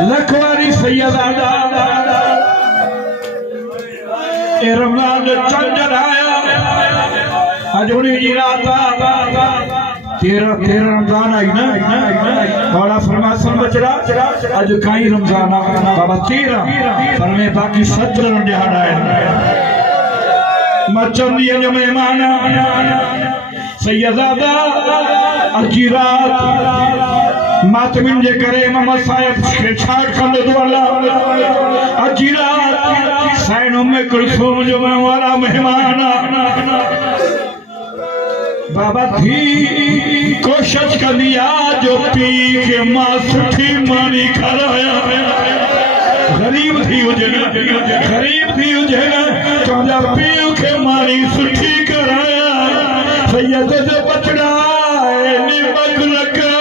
लखवारी सैयदादा ए रमजान जो चंद आया अजूनी जी रात 13 रमजान आई ना मौला फरमासन बचड़ा अज कई रमजान बाबा 13 पर में बाकी 17 दिहाड़ा है मचंदी जो मेहमान सैयदादा अची रात मातमिन जे करे मोहम्मद साहब छेड़छाड़ कंदो तो अल्लाह अची रात सैन उम्मे कुलसूम जो मैं वाला मेहमान बाबा थी कोशिश कंदी आ जो पी के मां सुठी मानी खाराया गरीब थी हुजे ना चौंदा पीउ के मानी सुठी कराया सैयद जो बचड़ा निमक लगा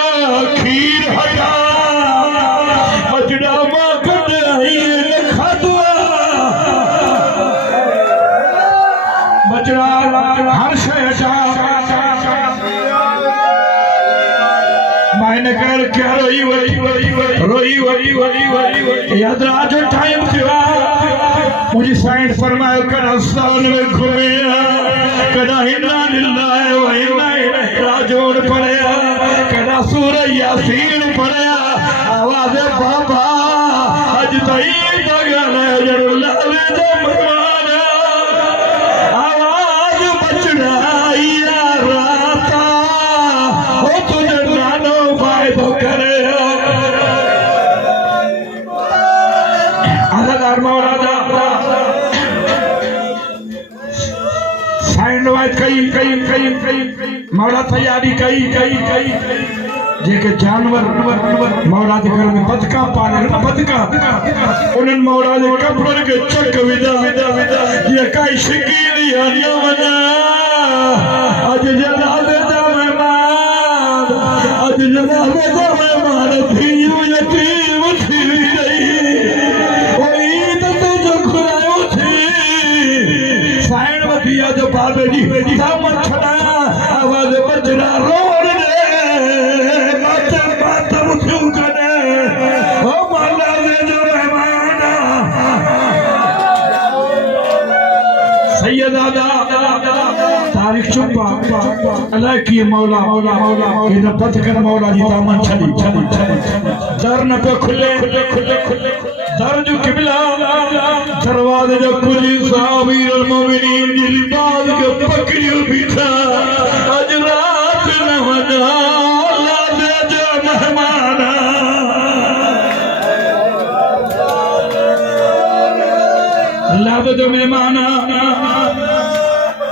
खीर हटा बचड़ा मां कढ़ाई लिखा दुआ बचड़ा हर शय मायने कर क्या रोई याद राजो टाइम थिया मुझे साइंस फरमायो कदास्तान में घूमे कदा इन्ना लिल्लाहि व इन्ना इलैहि राजिऊन पढ़या कदा सूरह यासीन पढ़या आवाज बाबा अज तई दगले जरुल्ला दे मरवान आवाज बचड़ा या राता हो तुझे नानो फायदो करे आजादार मौला कई मौला तैयारी कई जेके जानवर मौला के घर में बदका पाले ना बदका उन्हनि मौला के कपड़न के चक विदा ये काई शिकीली हरिया वना अज जनाबे दा मेहमान अज जनाबे दा मेहमान थी यतीम थी रही ओई तो जो खुरायो थी साइड वधिया जो बाबे जी सामन छड़ा आवाज बजरा रोड दे माता उठ्यो कने ओ मौला दे जो मेहमान सैयदादा तारीख चुपा अल्लाह की मौला ये न बदकर मौला जी दामन छली दर न पे खुले दर जो किबला दरवाजे जो कुली सामीर मोमिनीन जी लिबास के पकड़ियो बीठा आज रात न वजा ला दे जो मेहमान ला दे जो मेहमान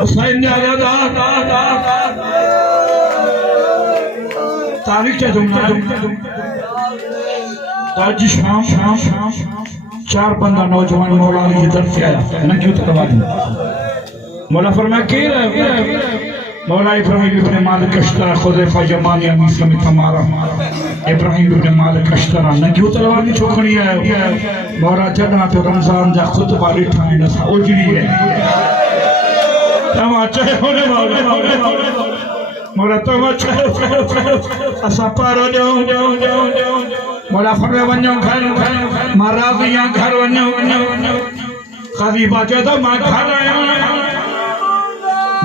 हुसैन जादा तारीख क्या आज शाम 4-15 नौजवान मौला की तरफ से आया ना क्यों तलवार मौला फरमाया के मौला इब्राहिम इब्न मालिक अश्तरा खुदैफा जमानी अमीसम तमारा इब्राहिम इब्न मालिक अश्तरा ना क्यों तलवार छोकनी आयो मौला जड़ा तो रमजान जा खुतबा ॾिठा आहिनि असां ओजड़ी है तव्हां चयो न मौला तव्हां चयो असां पारो ॾियूं मौला फरमाया वञो घर मां राज़ी आहियां घर वञो क़ाज़ी बाचा तो मां घर आहियां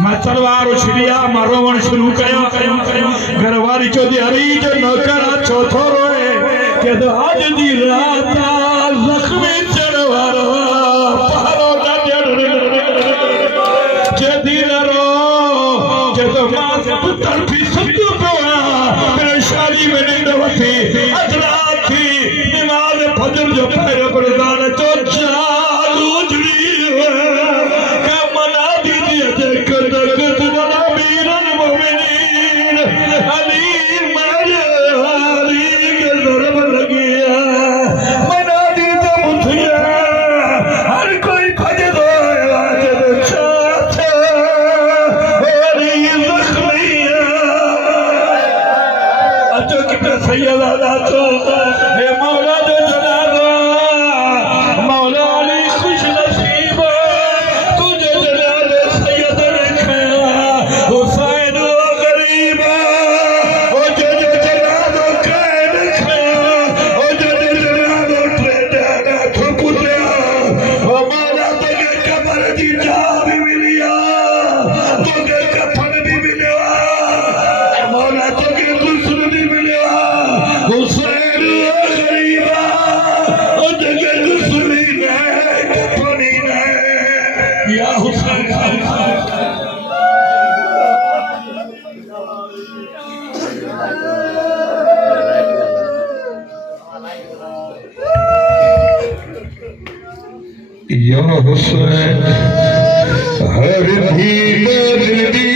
मैं तलवार उछलिया मां रोवण शुरू कयो घर वारी चौधी हरी जो नौकर छो थो रोए के तो आज जी रात जख्मी चढ़वारो पारो जदी रो के तो मां पुत्र भी सत्य पवा परेशानी में नहीं दवती अजरा थी नमाज फजर जो पैर प्रदान तो चालू उजड़ी के मना दीजिए देख दरगत जना वीरन मोमिनीन अली मारे हारी के दरब लगिया मना दीजिए मुझिया हर कोई भज दो आवाज साथ और ये जख्मिया अतो कितना सैयदा तो हे मौला दे जनाजा मौला अली खुश नसीब तुझे जनाजे सैयद रखया हुसैन गरीब ओ जो जनाजा कैद रखया ओ जो जनाजा तो के कफन भी मिले मौला तो के गुस्ल भी मिले हुसैन गरीबा के गुस्ली ने कफनी ने या हुसैन या हुसैन हर धी नदी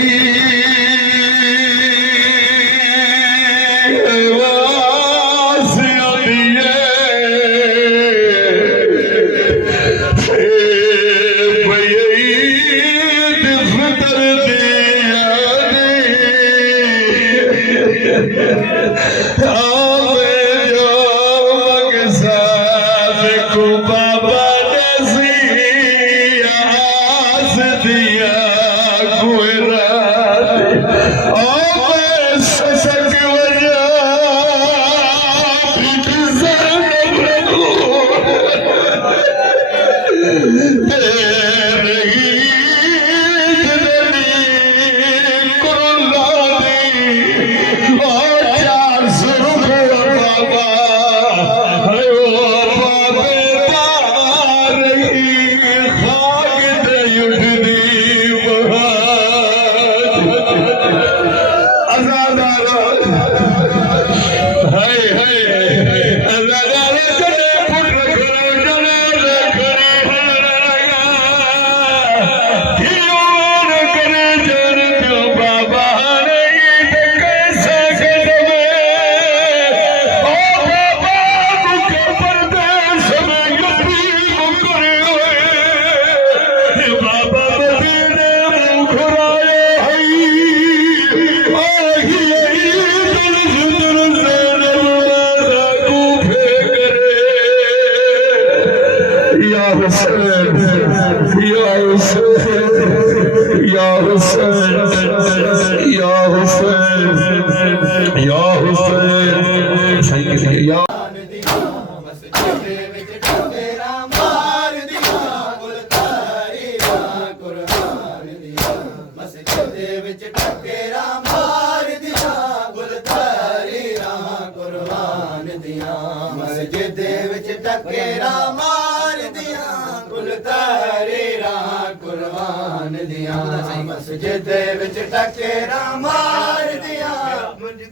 मस्जिद विच टकेरा मार दिया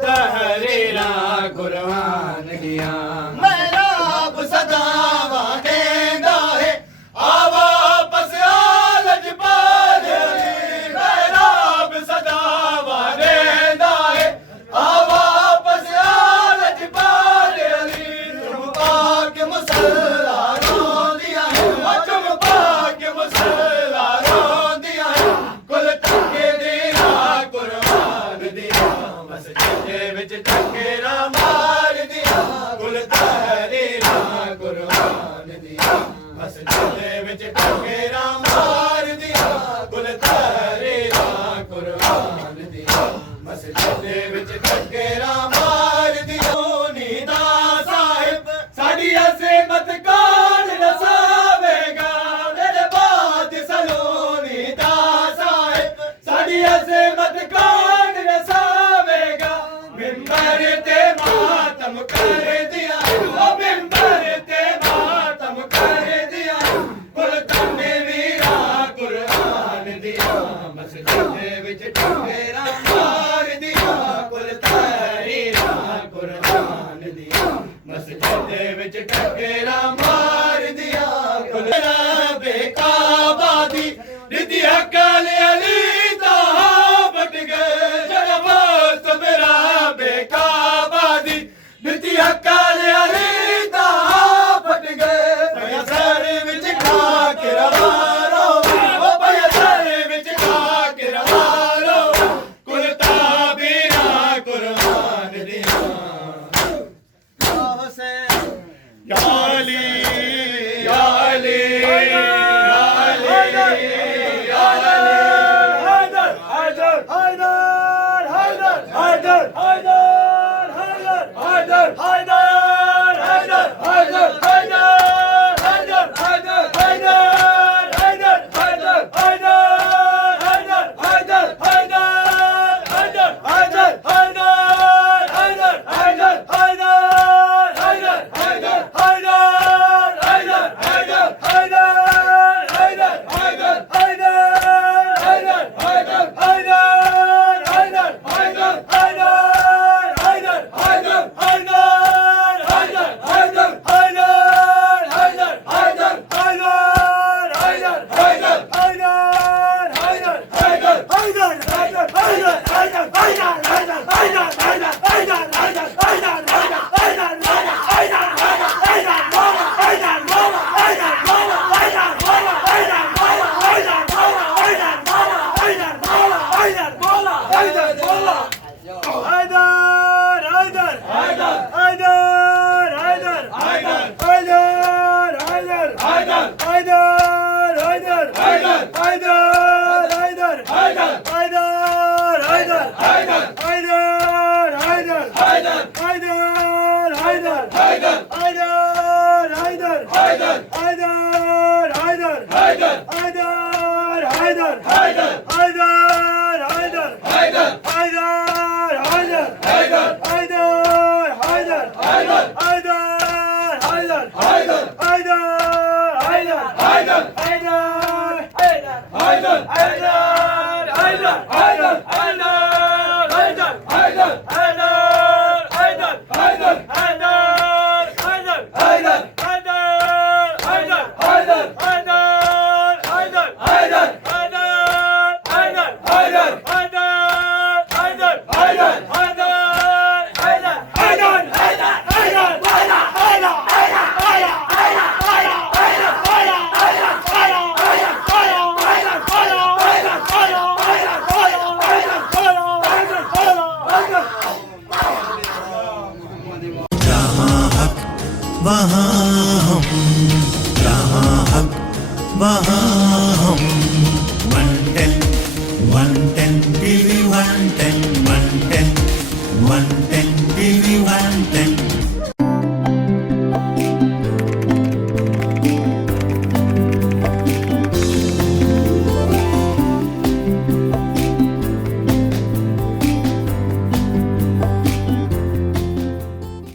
तहरीरा कुर्बान दिया मेरा अब सदावा देंदा है आवा वापस आलज पाल मेरा अब सदावा देंदा है आवा वापस आलज पाल तुम पाक मुसल्ला रो दिया है तुम पाक मुसल्ला रो दिया है कुल टके दिया कुर्बान दिया मस्जिद विच टकेरा मार दिया कुल तहरीरा कुर्बान दिया मस्जिद विच टकेरा मार दिया कुल तहरीरा कुर्बान दिया मस्जिद विच टकेरा मार दिया नीदा साहिब साडी अज़ीमत कौन रसावेगा मेरे बाद सलोनी दा साहिब साडी अज़ीमत कौन रसावेगा मिंबर ते मातम कर दिया ओ मिंबर ते मातम कर दिया कुल तने वीरा कुर्बान दिया मस्जिद विच टकेरा मार दिया कुल तहरीरा कुर्बान दिया मस्जिद विच टकेरा मार दिया कुल बेकाबादी रिदी अकल अली दा बट गए जलवात मेरा बेकाबादी रिदी अकल अली दा बट गए भया सर विच खा के रवारो ओ भया सर विच खा के रवारो कुल ताबीरा कुर्बान दिया या अली या अली या अली या अली वहाँ हम, जहाँ हक वहाँ हम। 110 TV 110